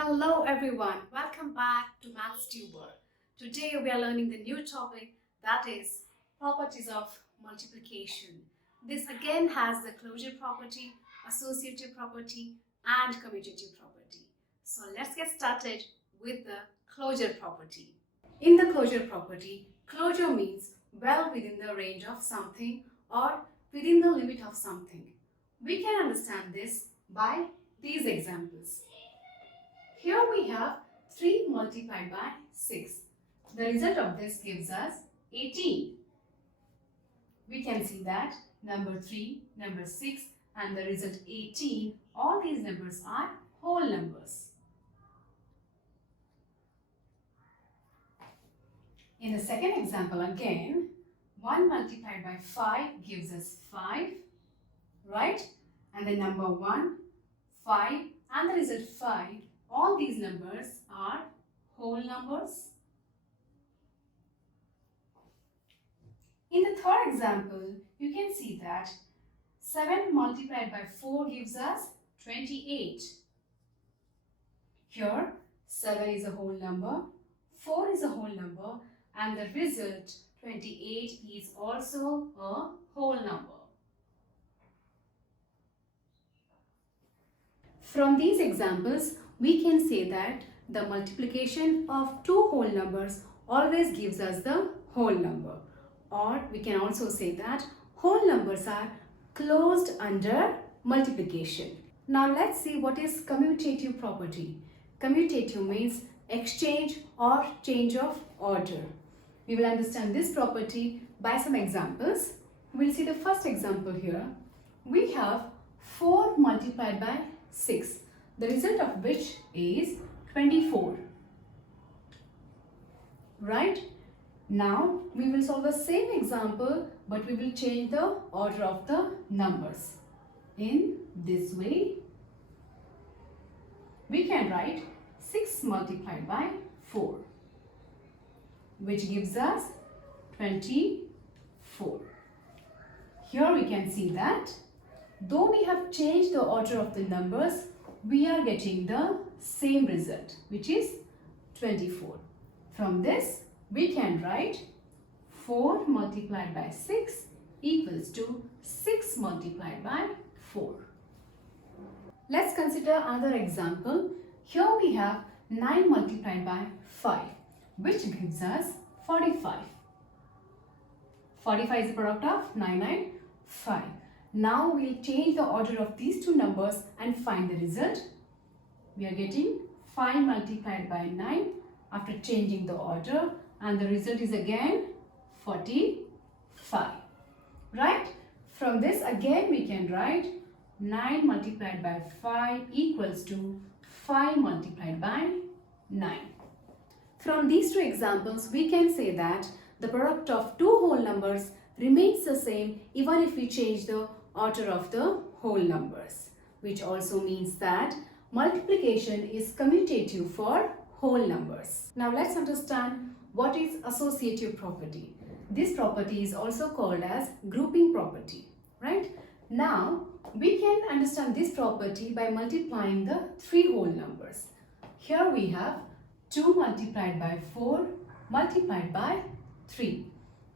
Hello everyone, welcome back to MathsTuber. Today we are learning the new topic, that is properties of multiplication. This again has the closure property, associative property and commutative property. So let's get started with the closure property. In the closure property, closure means well within the range of something or within the limit of something. We can understand this by these examples. Here we have 3 multiplied by 6. The result of this gives us 18. We can see that number 3, number 6 and the result 18, all these numbers are whole numbers. In the second example again, 1 multiplied by 5 gives us 5, right? And the number 1, 5 and the result 5. All these numbers are whole numbers. In the third example, you can see that 7 multiplied by 4 gives us 28. Here, 7 is a whole number, 4 is a whole number, and the result 28 is also a whole number. From these examples, we can say that the multiplication of two whole numbers always gives us the whole number. Or we can also say that whole numbers are closed under multiplication. Now let's see what is commutative property. Commutative means exchange or change of order. We will understand this property by some examples. We'll see the first example here. We have 4 multiplied by 6. The result of which is 24. Right? Now we will solve the same example, but we will change the order of the numbers. In this way, we can write 6 multiplied by 4, which gives us 24. Here we can see that though we have changed the order of the numbers, we are getting the same result, which is 24. From this, we can write 4 multiplied by 6 equals to 6 multiplied by 4. Let's consider another example. Here we have 9 multiplied by 5, which gives us 45. 45 is the product of 9 and 5. Now we'll change the order of these two numbers and find the result. We are getting 5 multiplied by 9 after changing the order, and the result is again 45. Right? From this again we can write 9 multiplied by 5 equals to 5 multiplied by 9. From these two examples we can say that the product of two whole numbers remains the same even if we change the order of the whole numbers, which also means that multiplication is commutative for whole numbers. Now let's understand what is associative property. This property is also called as grouping property, right? Now we can understand this property by multiplying the three whole numbers. Here we have 2 multiplied by 4 multiplied by 3.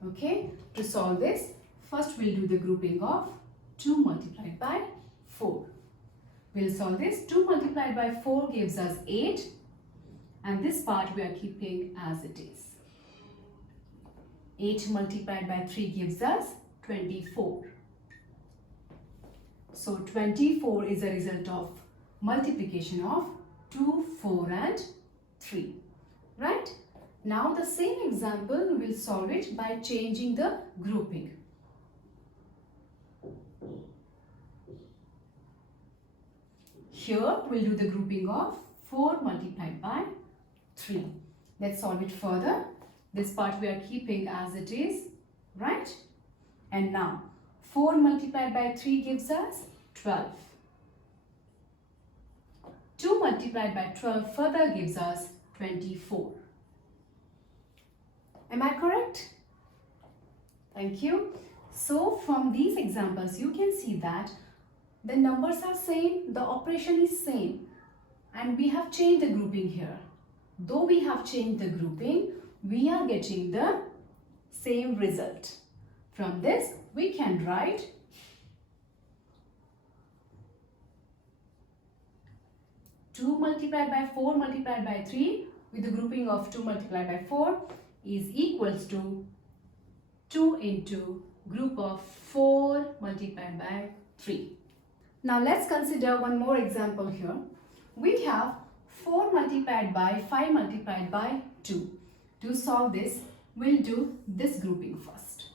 Okay, to solve this, first we'll do the grouping of 2 multiplied by 4. We'll solve this. 2 multiplied by 4 gives us 8, and this part we are keeping as it is. 8 multiplied by 3 gives us 24. So 24 is a result of multiplication of 2, 4 and 3. Right? Now the same example, we'll solve it by changing the grouping. Here we'll do the grouping of 4 multiplied by 3. Let's solve it further. This part we are keeping as it is, right? And now 4 multiplied by 3 gives us 12. 2 multiplied by 12 further gives us 24. Am I correct? Thank you. So from these examples, you can see that the numbers are same, the operation is same. and we have changed the grouping here. Though we have changed the grouping, we are getting the same result. From this, we can write 2 multiplied by 4 multiplied by 3 with the grouping of 2 multiplied by 4 is equals to 2 into group of 4 multiplied by 3. Now let's consider one more example here. We have 4 multiplied by 5 multiplied by 2. To solve this, we'll do this grouping first.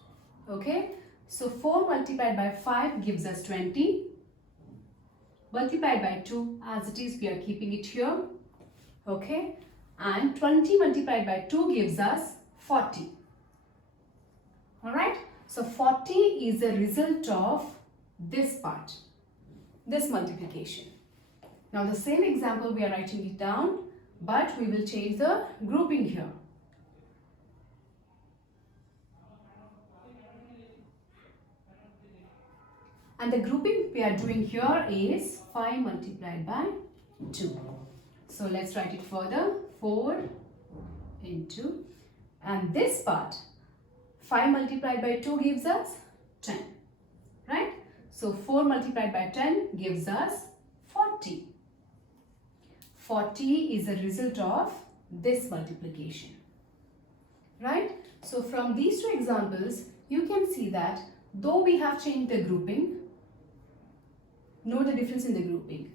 Okay, so 4 multiplied by 5 gives us 20. Multiplied by 2, as it is, we are keeping it here. Okay, and 20 multiplied by 2 gives us 40. Alright, so 40 is the result of this part, this multiplication. Now the same example, we are writing it down, but we will change the grouping here. And the grouping we are doing here is 5 multiplied by 2. So let's write it further. 4 into, and this part, 5 multiplied by 2 gives us 10. Right? So 4 multiplied by 10 gives us 40. 40 is a result of this multiplication. Right? So from these two examples, you can see that though we have changed the grouping, note the difference in the grouping.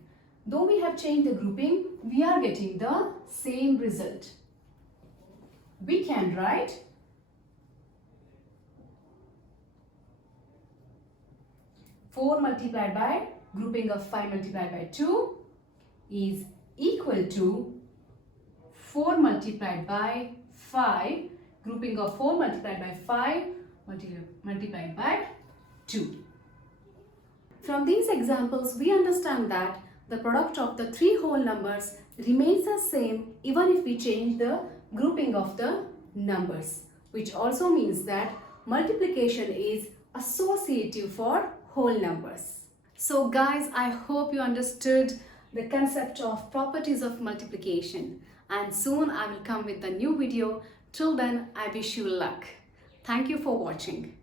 Though we have changed the grouping, we are getting the same result. We can write 4 multiplied by grouping of 5 multiplied by 2 is equal to 4 multiplied by 5 grouping of 4 multiplied by 5 multiplied by 2. From these examples, we understand that the product of the three whole numbers remains the same even if we change the grouping of the numbers, which also means that multiplication is associative for whole numbers. So guys, I hope you understood the concept of properties of multiplication, and soon I will come with a new video. Till then, I wish you luck. Thank you for watching.